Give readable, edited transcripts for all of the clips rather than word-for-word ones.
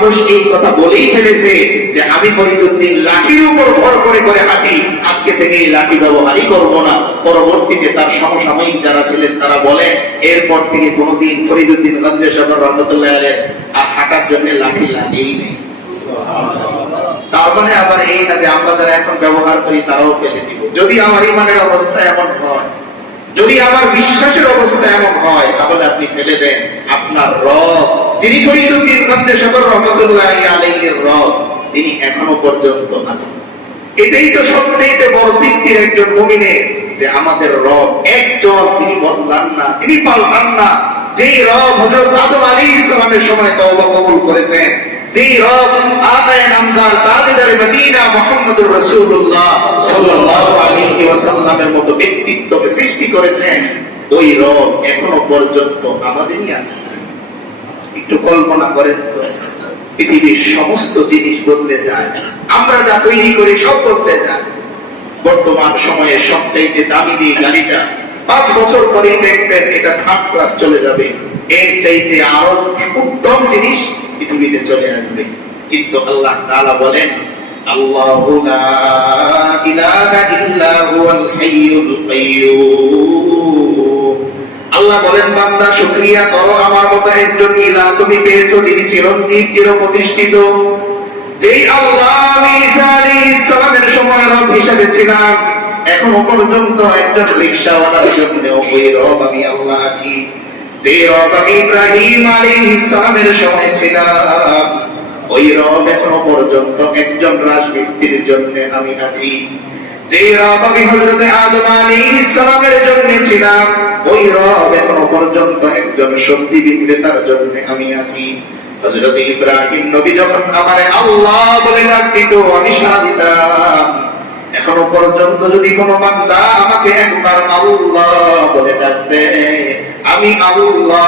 মানুষ এই কথা বলেই ফেলেছে যে আমি ফরিদউদ্দিন লাঠির উপর ভর করে করে হাঁটি, আজকে থেকে এই লাঠি ব্যবহারই করব না। পরবর্তীতে তার সমসাময়িক যারা ছিলেন তারা বলে এরপর থেকে কোনোদিন ফরিদউদ্দিন গঞ্জে সাহেব রহমতুল্লাহ আলাইহি আর হাঁটার জন্য লাঠি লাগেই নেই। তার মানে আবার এই না যে আমরা যারা এখন ব্যবহার করি তারাও ফেলে দিব। যদি আমার ইমানের অবস্থা এমন হয়, যদি আমার বিশ্বাসের অবস্থা এমন হয়, তাহলে আপনি ফেলে দেন। আপনার রব যিনি ফরিদউদ্দিন গঞ্জে সাহেব রহমতুল্লাহ আলাইহির রব, তিনি এখনো পর্যন্ত আছেন। এটাই তো সবচেয়ে বড় তৃপ্তির একজন মুমিনের, যে আমাদের রব একজন, তিনি বদলান না, তিনি পাল্টান না। যেই রব হযরত আদম আলাইহিস সালামের সময় তওবা কবুল করেছেন, যেই রব আকায়ে নামদার তাজদারে মদিনা মুহাম্মদুর রাসূলুল্লাহ সাল্লাল্লাহু আলাইহি ওয়াসাল্লামের মতো ব্যক্তিত্বকে সৃষ্টি করেছেন, ওই রব এখনো পর্যন্ত আমাদেরই আছে। একটু কল্পনা করেন তো, পৃথিবীর সমস্ত জিনিস বদলে যায়, আমরা যা তৈরি করি সব বদলে যায়। বর্তমান সময়ে সবচাইতে দামি যে গাড়িটা 5 বছর পরেই দেখবেন এটা 3rd ক্লাস চলে যাবে, এর চাইতে আরো উত্তম জিনিস পৃথিবীতে চলে আসবে। কিন্তু আল্লাহ তাআলা বলেন আল্লাহু লা ইলাহা ইল্লা হুয়াল হাইয়ুল কাইয়্যুম। আল্লাহ বলেন বান্দা শুকরিয়া করো, আমার মতো একজন ইলাহ তুমি পেয়েছো যিনি চিরঞ্জীব, চিরপ্রতিষ্ঠিত। যেই আল্লাহ আমি ঈসা আলাইহিস সালামের সময় রব হিসেবে ছিলাম, এখনো পর্যন্ত একজন রিকশাওয়ালার জন্য ওই রব আমি আল্লাহ আছি। যে রব আমি ইব্রাহিম আলাইহিস সালামের সময় ছিলাম, ওই রব এখনো পর্যন্ত একজন রাজমিস্ত্রির জন্য আমি আছি। যে রব আমি হযরত আদম আলাইহিস সালামের জন্য ছিলাম, ওই রব এখনো পর্যন্ত একজন সবজি বিক্রেতার জন্য আমি আছি। হযরত ইব্রাহিম নবী যখন আমারে আল্লাহ বলে ডাক দিত, আমি সাড়া দিতাম। এখনো পর্যন্ত যদি কোনো বান্দা আমাকে একবার আল্লাহ বলে ডাকবে, আমি আল্লাহ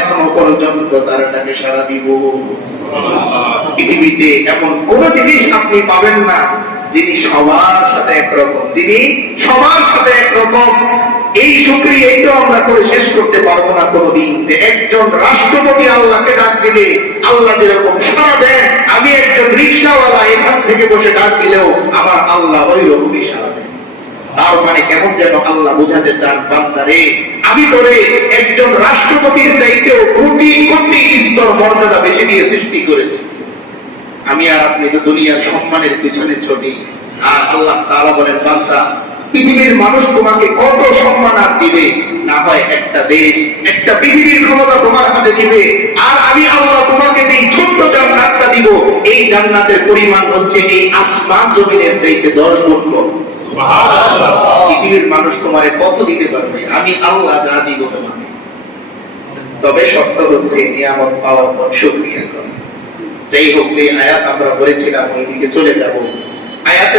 এখনো পর্যন্ত তার ডাকে সাড়া দিব। পৃথিবীতে এমন কোন জিনিস আপনি পাবেন না যিনি সবার সাথে একরকম, যিনি সবার সাথে একরকম। এই শুকরিয়া এই তো আমরা করে শেষ করতে পারবো না কোনদিন, যে একজন রাষ্ট্রপতি আল্লাহকে ডাক দিলে আল্লাহ যেরকম সাড়া দেন, আমি একজন রিকশাওয়ালা এখান থেকে বসে ডাক দিলেও আমার আল্লাহ ওই রকমই সাড়া দেন। তার মানে কেমন যেন আল্লাহ বোঝাতে চান, বান্দারে আমি তোরে একজন রাষ্ট্রপতির চাইতেও কোটি কোটি স্তর মর্যাদা বেশি দিয়ে সৃষ্টি করেছি। আমি আর আপনি তো দুনিয়ার সম্মানের পিছনে ছুটি, আর আল্লাহ তাআলা বলেন বান্দা পৃথিবীর মানুষ তোমাকে কত সম্মান আর দিবে, না হয় একটা দেশ, একটা পৃথিবীর ক্ষমতা তোমার হাতে দিবে, আর আমি আল্লাহ তোমাকে যেই ছোট্ট জান্নাতটা দিব, এই জান্নাতের পরিমাণ হচ্ছে এই আসমান জমিনের চাইতে 10 গুণ কম। সুবহানাল্লাহ। পৃথিবীর মানুষ তোমারে কত দিতে পারবে, আমি আল্লাহ যা দিব তোমাকে। তবে শর্ত হচ্ছে নিয়ামত পাওয়ার পর শুকরিয়া করো। যাই হোক, যে আয়াত আমরা বলেছিলাম ওই দিকে চলে যাব। আয়াতে